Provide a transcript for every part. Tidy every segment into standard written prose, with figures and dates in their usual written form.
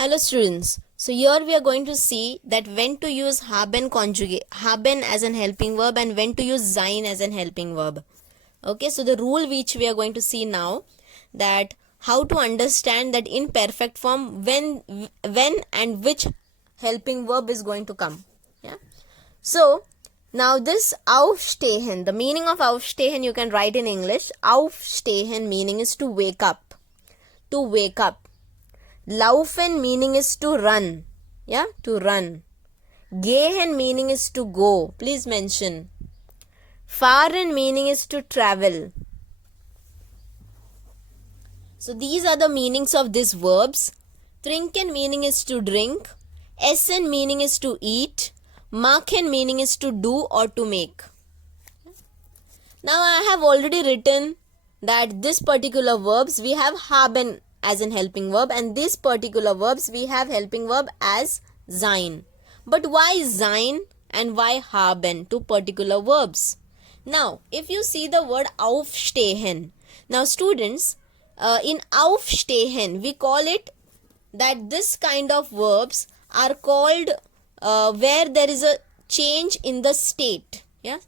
Hello students. So here we are going to see that when to use haben as an helping verb and when to use sein as an helping verb. Okay, so the rule which we are going to see now, that how to understand that in perfect form when and which helping verb is going to come. Yeah. So now this aufstehen, the meaning of aufstehen you can write in English. Aufstehen meaning is to wake up. To wake up. Laufen meaning is to run. Yeah, to run. Gehen meaning is to go. Please mention. Fahren meaning is to travel. So these are the meanings of these verbs. Trinken meaning is to drink. Essen meaning is to eat. Machen meaning is to do or to make. Now I have already written that this particular verbs we have haben as an helping verb, and these particular verbs we have helping verb as sein. But why sein and why haben, two particular verbs? Now if you see the word aufstehen, now students, in aufstehen we call it that this kind of verbs are called where there is a change in the state. Yeah,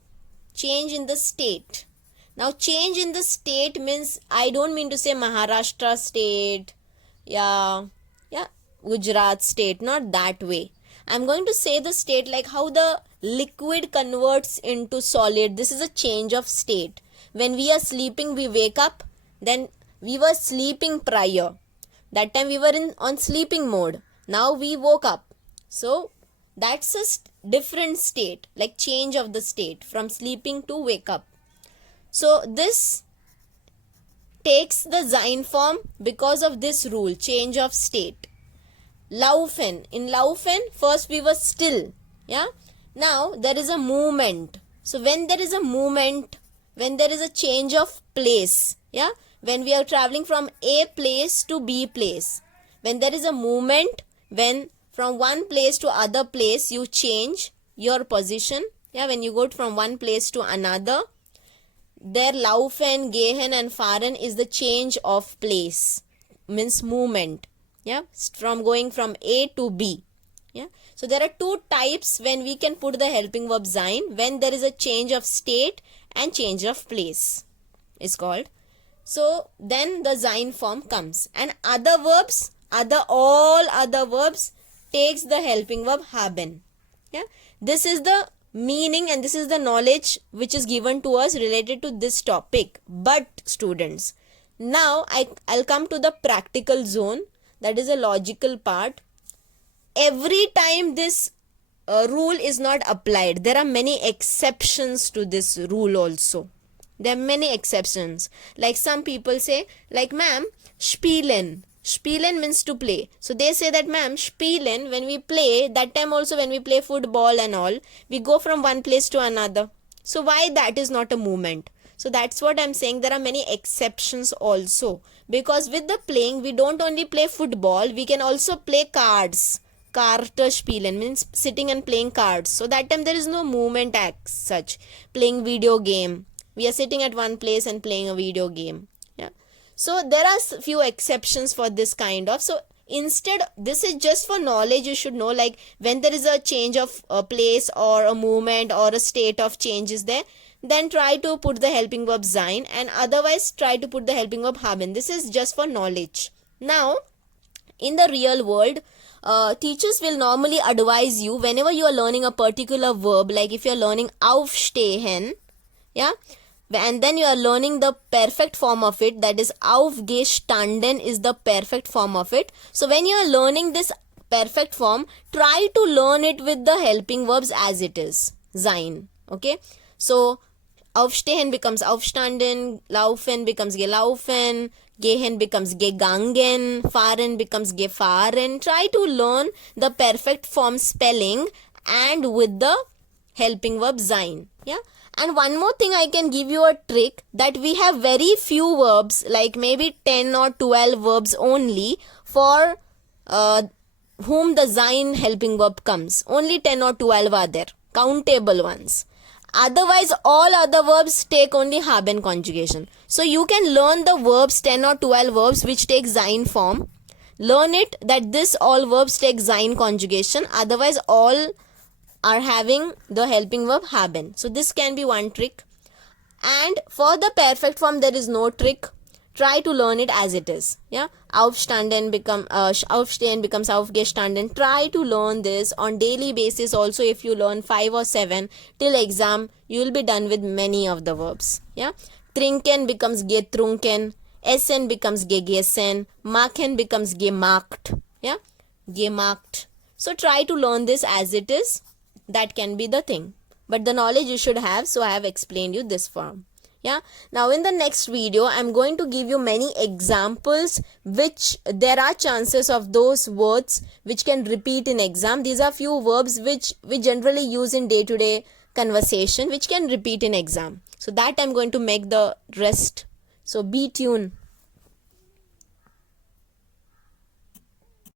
change in the state. Now change in the state means, I don't mean to say Maharashtra state, yeah, Gujarat state, not that way. I'm going to say the state like how the liquid converts into solid. This is a change of state. When we are sleeping, we wake up, then we were sleeping prior. That time we were on sleeping mode. Now we woke up. So that's a different state, like change of the state from sleeping to wake up. So this takes the sein form because of this rule, change of state. Laufen. In laufen, first we were still. Yeah. Now there is a movement. So when there is a movement, when there is a change of place, yeah, when we are traveling from A place to B place, when there is a movement, when from one place to other place you change your position, yeah, when you go from one place to another, there laufen, gehen and fahren is the change of place, means movement, yeah, from going from A to B. Yeah, so there are two types when we can put the helping verb sein, when there is a change of state and change of place is called. So then the sein form comes, and other verbs, all other verbs takes the helping verb haben. Yeah, this is the meaning and this is the knowledge which is given to us related to this topic. But students, now I'll come to the practical zone, that is a logical part. Every time this rule is not applied, there are many exceptions to this rule also. There are many exceptions. Like some people say, like ma'am, spielen. Spielen means to play. So they say that ma'am, spielen, when we play, that time also when we play football and all, we go from one place to another. So why that is not a movement? So that's what I'm saying. There are many exceptions also. Because with the playing, we don't only play football, we can also play cards. Kartenspielen means sitting and playing cards. So that time there is no movement as such. Playing video game. We are sitting at one place and playing a video game. Yeah. So there are few exceptions for this kind of. So instead, this is just for knowledge. You should know, like when there is a change of a place or a movement or a state of change is there, then try to put the helping verb sein, and otherwise try to put the helping verb haben. This is just for knowledge. Now, in the real world, teachers will normally advise you whenever you are learning a particular verb, like if you are learning aufstehen, yeah, and then you are learning the perfect form of it, that is aufgestanden is the perfect form of it. So when you are learning this perfect form, try to learn it with the helping verbs as it is, sein. Okay, so aufstehen becomes aufstanden, laufen becomes gelaufen, gehen becomes gegangen, fahren becomes gefahren. Try to learn the perfect form spelling and with the helping verb sein. Yeah. And one more thing, I can give you a trick, that we have very few verbs, like maybe 10 or 12 verbs only for whom the sein helping verb comes. Only 10 or 12 are there, countable ones. Otherwise, all other verbs take only haben conjugation. So you can learn the verbs, 10 or 12 verbs which take sein form. learn it that this all verbs take sein conjugation, otherwise all are having the helping verb haben. So this can be one trick. And for the perfect form there is no trick. Try to learn it as it is. Yeah, aufstehen becomes aufgestanden. Try to learn this on daily basis. Also, if you learn 5 or 7 till exam, you will be done with many of the verbs. Yeah, trinken becomes getrunken, essen becomes gegessen, machen becomes gemacht. Yeah, gemacht. So try to learn this as it is. That can be the thing, but the knowledge you should have. So I have explained you this form. Yeah, now in the next video I'm going to give you many examples which there are chances of those words which can repeat in exam. These are few verbs which we generally use in day-to-day conversation which can repeat in exam. So that I'm going to make the rest. So be tuned.